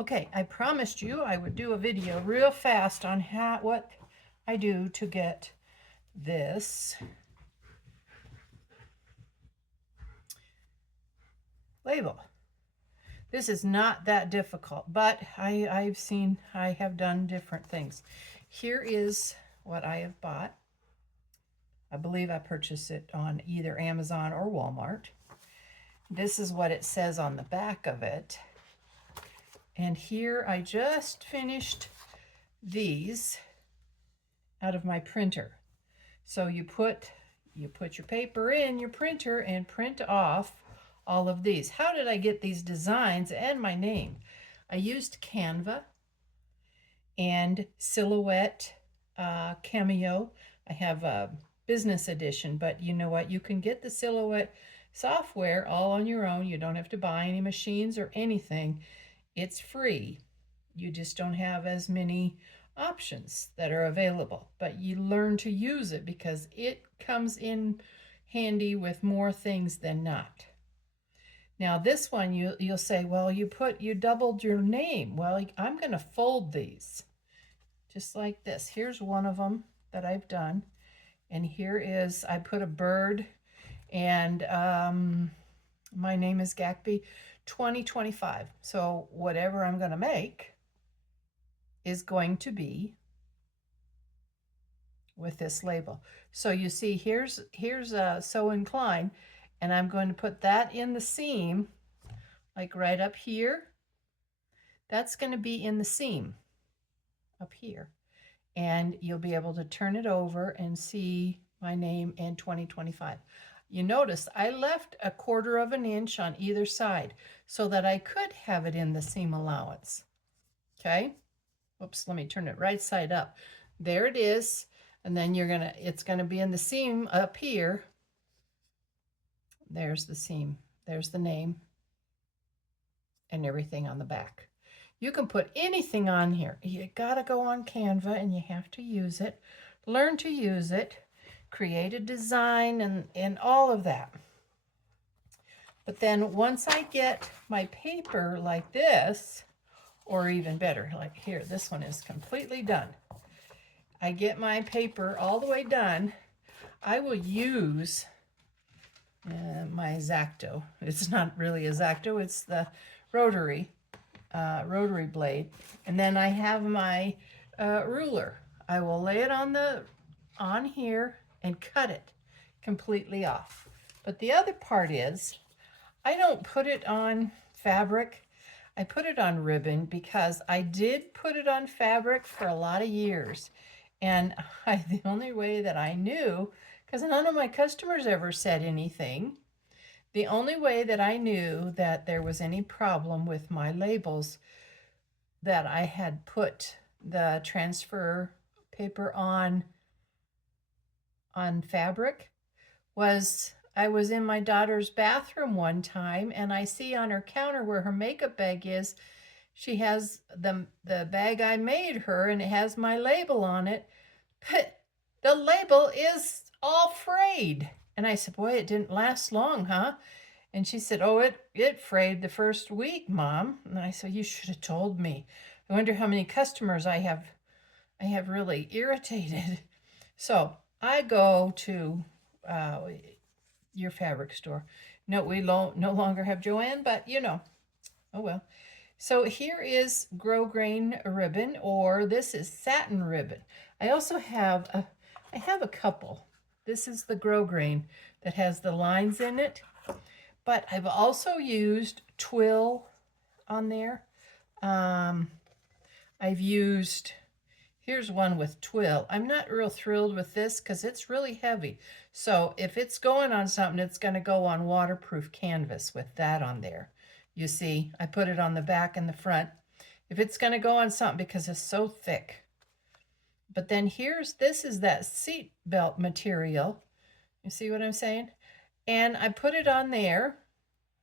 Okay, I promised you I would do a video real fast on what I do to get this label. This is not that difficult, but I have done different things. Here is what I have bought. I believe I purchased it on either Amazon or Walmart. This is what it says on the back of it. And here I just finished these out of my printer. So you put your paper in your printer and print off all of these. How did I get these designs and my name? I used Canva and Silhouette Cameo. I have a business edition, but you know what? You can get the Silhouette software all on your own. You don't have to buy any machines or anything. It's free. You just don't have as many options that are available, but you learn to use it because it comes in handy with more things than not. Now this one, you'll say, well, you doubled your name. Well, I'm going to fold these just like this. Here's one of them that I've done, and here is, I put a bird, and my name is Gakby 2025. So whatever I'm going to make is going to be with this label. So you see, here's So Inclined, and I'm going to put that in the seam, like right up here. That's going to be in the seam up here, and you'll be able to turn it over and see my name and 2025. You notice I left 1/4 of an inch on either side so that I could have it in the seam allowance. Okay. Oops, let me turn it right side up. There it is. And then it's gonna be in the seam up here. There's the seam. There's the name and everything on the back. You can put anything on here. You gotta go on Canva and you have to use it. Learn to use it. Create a design and all of that. But then once I get my paper like this, or even better, like here, this one is completely done. I get my paper all the way done, I will use my X-Acto. It's not really a X-Acto, it's the rotary blade. And then I have my ruler. I will lay it on here and cut it completely off. But the other part is, I don't put it on fabric. I put it on ribbon because I did put it on fabric for a lot of years. And the only way that I knew, because none of my customers ever said anything, the only way that I knew that there was any problem with my labels, that I had put the transfer paper on fabric, was I was in my daughter's bathroom one time, and I see on her counter where her makeup bag is, she has the bag I made her, and it has my label on it, but the label is all frayed. And I said, boy, it didn't last long, huh? And she said, oh, it frayed the first week, Mom. And I said, you should have told me. I wonder how many customers I have really irritated. So I go to your fabric store. No, we no longer have Joann, but you know, oh well. So here is grosgrain ribbon, or this is satin ribbon. I also have a couple. This is the grosgrain that has the lines in it, but I've also used twill on there. I've used, here's one with twill. I'm not real thrilled with this because it's really heavy. So if it's going on something, it's going to go on waterproof canvas with that on there. You see, I put it on the back and the front. If it's going to go on something, because it's so thick. But then this is that seat belt material. You see what I'm saying? And I put it on there.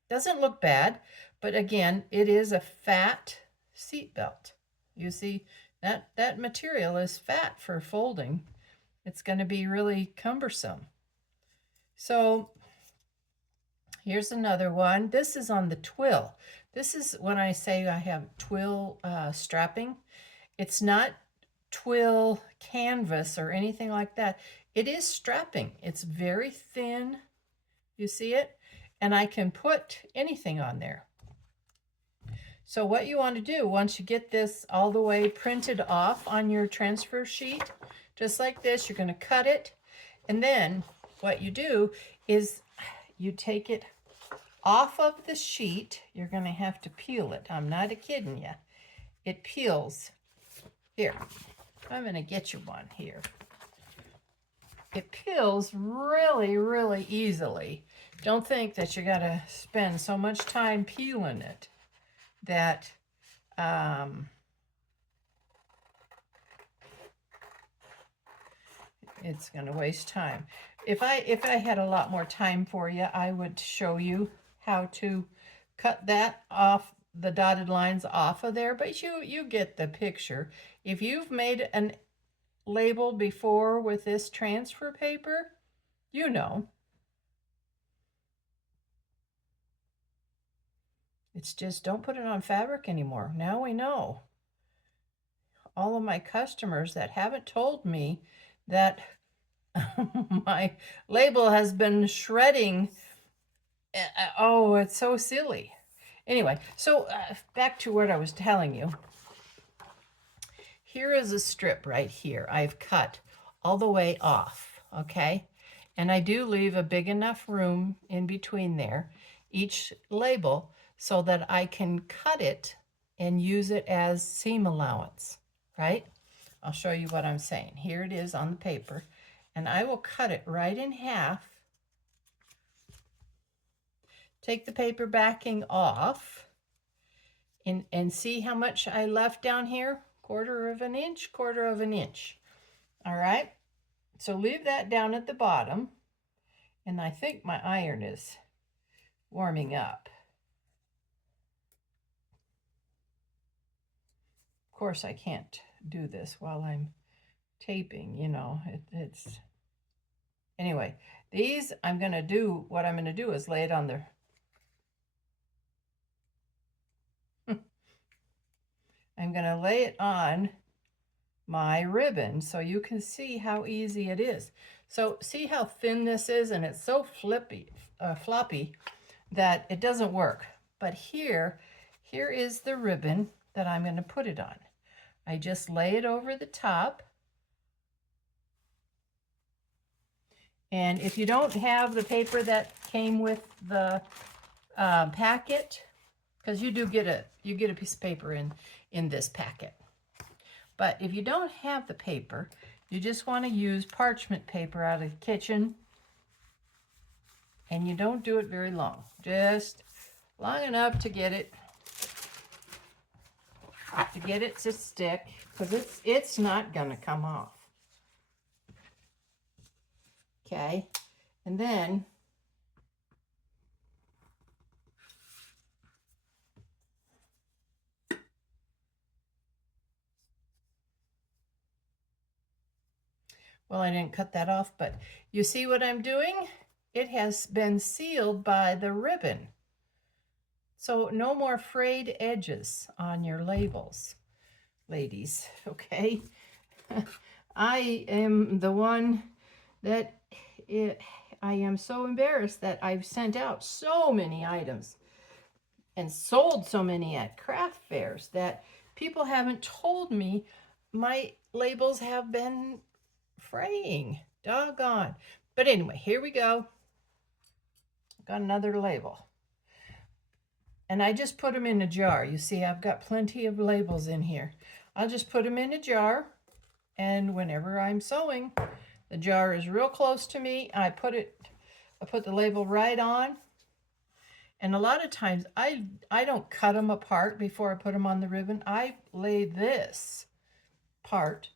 Doesn't look bad, but again, it is a fat seat belt. You see, that material is fat for folding. It's going to be really cumbersome. So here's another one. This is on the twill. This is when I say I have twill strapping. It's not twill canvas or anything like that. It is strapping. It's very thin. You see it? And I can put anything on there. So what you want to do, once you get this all the way printed off on your transfer sheet, just like this, you're going to cut it. And then what you do is you take it off of the sheet. You're going to have to peel it. I'm not kidding you. It peels. Here, I'm going to get you one here. It peels really, really easily. Don't think that you got to spend so much time peeling it that it's going to waste time. If I had a lot more time for you, I would show you how to cut that off, the dotted lines off of there, but you get the picture. If you've made an label before with this transfer paper, you know. It's just don't put it on fabric anymore. Now we know. All of my customers that haven't told me that my label has been shredding. Oh, it's so silly. Anyway, so back to what I was telling you. Here is a strip right here. I've cut all the way off, okay? And I do leave a big enough room in between there, each label, so that I can cut it and use it as seam allowance, right? I'll show you what I'm saying. Here it is on the paper, and I will cut it right in half. Take the paper backing off and see how much I left down here? 1/4 of an inch, 1/4 of an inch. All right, so leave that down at the bottom, and I think my iron is warming up. Of course, I can't do this while I'm taping, you know, it's... Anyway, these I'm going to do, what I'm going to do is lay it on the... I'm going to lay it on my ribbon so you can see how easy it is. So see how thin this is, and it's so floppy that it doesn't work. But here is the ribbon that I'm going to put it on. I just lay it over the top. And if you don't have the paper that came with the packet, because you get a piece of paper in this packet. But if you don't have the paper, you just want to use parchment paper out of the kitchen, and you don't do it very long, just long enough to get it to stick, because it's not going to come off. Okay, and then well, I didn't cut that off, but you see what I'm doing? It has been sealed by the ribbon. So no more frayed edges on your labels, ladies, okay? I am the one that I am so embarrassed that I've sent out so many items and sold so many at craft fairs that people haven't told me my labels have been fraying. Doggone. But anyway, here we go. Got another label. And I just put them in a jar. You see, I've got plenty of labels in here. I'll just put them in a jar, and whenever I'm sewing, the jar is real close to me. I put the label right on. And a lot of times I don't cut them apart before I put them on the ribbon. I lay this part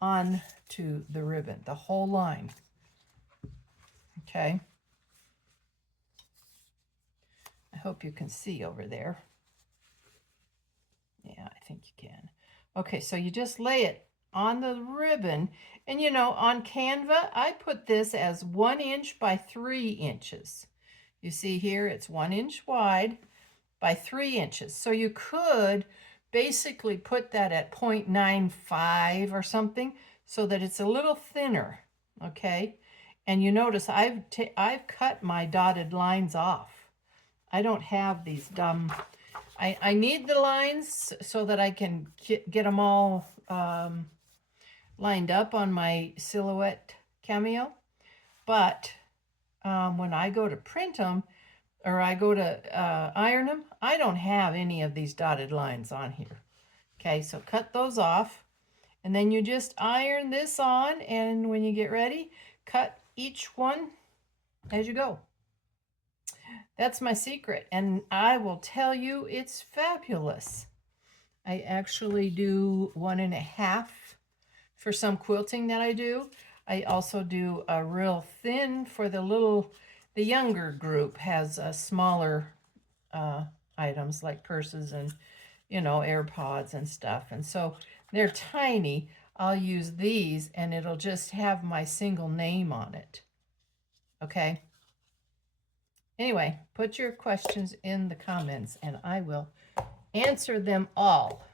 onto the ribbon, the whole line. Okay. I hope you can see over there. Yeah, I think you can. Okay, so you just lay it on the ribbon. And you know, on Canva, I put this as 1 inch by 3 inches. You see here, it's 1 inch wide. by 3 inches. So you could basically put that at 0.95 or something so that it's a little thinner, okay? And you notice I've cut my dotted lines off. I don't have these dumb, I need the lines so that I can get them all lined up on my silhouette cameo. But when I go to print them, or I go to iron them, I don't have any of these dotted lines on here. Okay, so cut those off, and then you just iron this on, and when you get ready, cut each one as you go. That's my secret, and I will tell you it's fabulous. I actually do 1.5 for some quilting that I do. I also do a real thin for the younger group has smaller items like purses and, you know, AirPods and stuff. And so they're tiny. I'll use these and it'll just have my single name on it. Okay. Anyway, put your questions in the comments and I will answer them all.